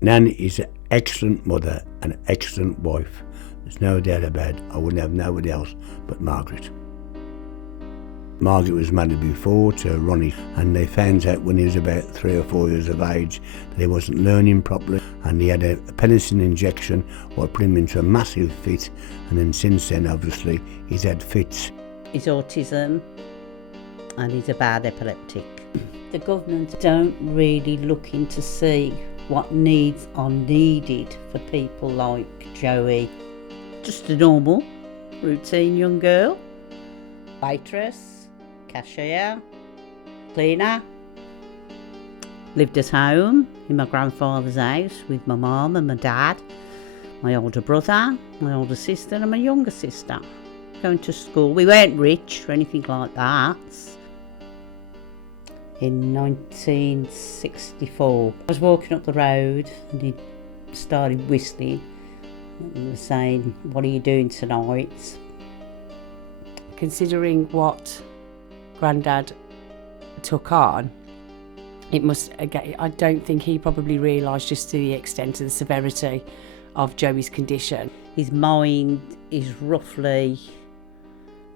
Nan is an excellent mother and an excellent wife. There's no doubt about it. I wouldn't have nobody else but Margaret. Margaret was married before to Ronnie, and they found out when he was about 3 or 4 years of age that he wasn't learning properly, and he had a penicillin injection what put him into a massive fit, and then since then obviously he's had fits. He's autism and he's a bad epileptic. The government don't really look in to see what needs are needed for people like Joey. Just a normal, routine young girl, waitress, cashier, cleaner. Lived at home in my grandfather's house with my mum and my dad, my older brother, my older sister and my younger sister. Going to school. We weren't rich or anything like that. In 1964, I was walking up the road and he started whistling and was saying, "What are you doing tonight?" Considering what Grandad took on, it must, again, I don't think he probably realised just to the extent of the severity of Joey's condition. His mind is roughly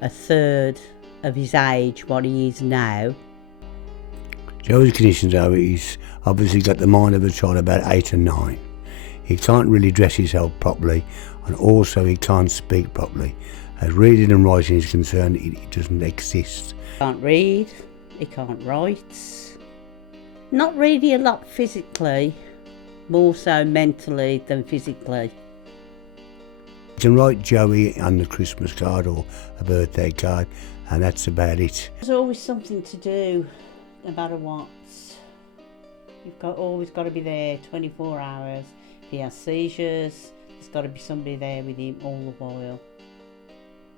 a third of his age, what he is now. Joey's condition though, he's obviously got the mind of a child about 8 or 9. He can't really dress himself properly, and also he can't speak properly. As reading and writing is concerned, it doesn't exist. He can't read, he can't write. Not really a lot physically, more so mentally than physically. You can write Joey on the Christmas card or a birthday card, and that's about it. There's always something to do, no matter what. You've always got to be there 24 hours. If he has seizures, there's got to be somebody there with him all the while.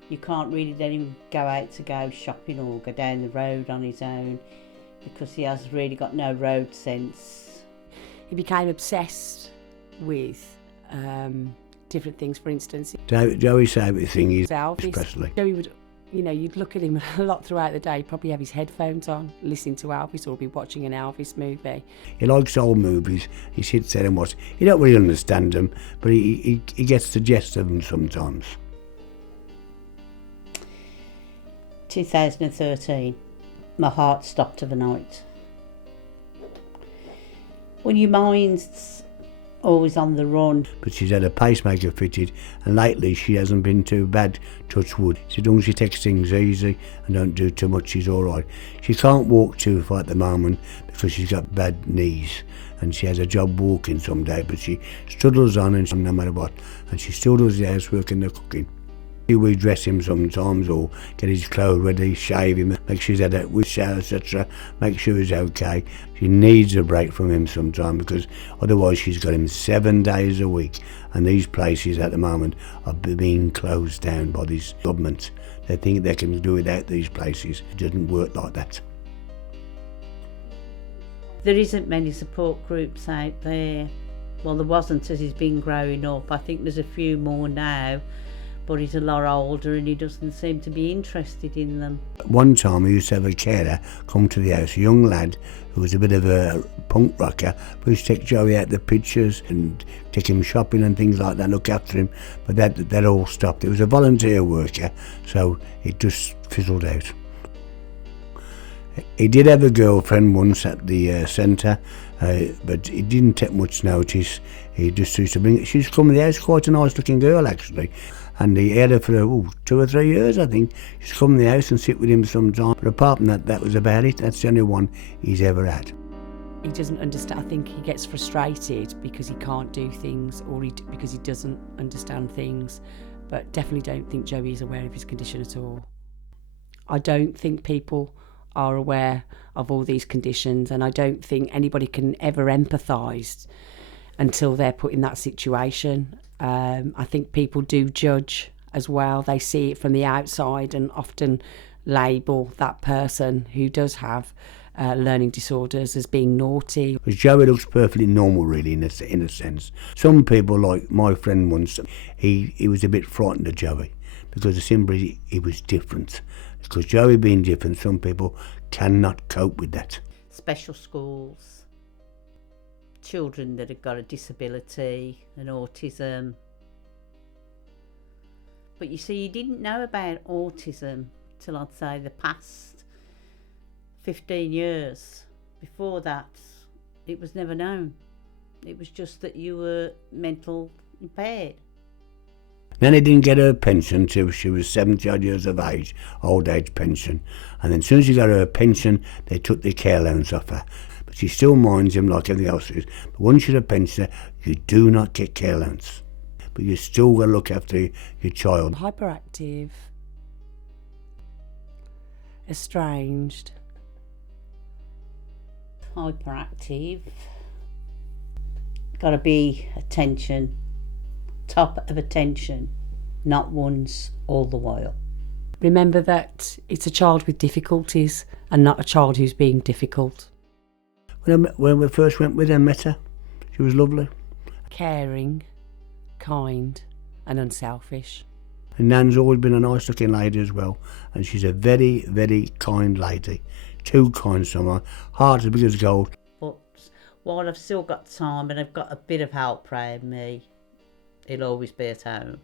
You can't really let him go out to go shopping or go down the road on his own because he has really got no road sense. He became obsessed with different things. For instance, Joey's favourite thing is Elvis Presley. Joey would, you'd look at him a lot throughout the day, probably have his headphones on, listening to Elvis, or be watching an Elvis movie. He likes old movies. He sits there and watches. He don't really understand them, but he gets the gist of them sometimes. 2013, my heart stopped overnight. When your mind's always on the run. But she's had a pacemaker fitted, and lately she hasn't been too bad, touch wood. As long as she takes things easy and don't do too much, she's all right. She can't walk too far at the moment because she's got bad knees, and she has a job walking some day, but she struggles on and no matter what, and she still does the housework and the cooking. We dress him sometimes or get his clothes ready, shave him, make sure he's had a shower, etc., make sure he's okay. She needs a break from him sometime because otherwise she's got him 7 days a week, and these places at the moment are being closed down by this government. They think they can do without these places. It doesn't work like that. There isn't many support groups out there. Well, there wasn't as he's been growing up. I think there's a few more now, but he's a lot older and he doesn't seem to be interested in them. One time we used to have a carer come to the house, a young lad who was a bit of a punk rocker. We used to take Joey out the pictures and take him shopping and things like that, look after him, but that all stopped. It was a volunteer worker, so it just fizzled out. He did have a girlfriend once at the centre, but he didn't take much notice. He just used to bring it. She's come to the house, quite a nice looking girl actually. And he had her for 2 or 3 years, I think. She's come to the house and sit with him sometime. But apart from that, that was about it. That's the only one he's ever had. He doesn't understand. I think he gets frustrated because he can't do things, or because he doesn't understand things. But definitely don't think Joey is aware of his condition at all. I don't think people are aware of all these conditions, and I don't think anybody can ever empathise until they're put in that situation. I think people do judge as well. They see it from the outside and often label that person who does have learning disorders as being naughty. Because Joey looks perfectly normal, really, in a sense. Some people, like my friend once, he was a bit frightened of Joey because simply he was different. Because Joey being different, some people cannot cope with that. Special schools, children that have got a disability and autism. But you see, you didn't know about autism till I'd say the past 15 years. Before that, it was never known. It was just that you were mental impaired. Nanny didn't get her pension till she was 70 odd years of age, old age pension. And then as soon as she got her pension, they took the care allowance off her. But she still minds him like everything else is. But once you're a pensioner, you do not get care allowance. But you still got to look after your child. Hyperactive, estranged, Hyperactive. Got to be attention, top of attention, not once all the while. Remember that it's a child with difficulties and not a child who's being difficult. When we first went with her, met her, she was lovely. Caring, kind and unselfish. And Nan's always been a nice looking lady as well. And she's a very, very kind lady. Too kind someone. Heart as big as gold. But while I've still got time and I've got a bit of help around me, he'll always be at home.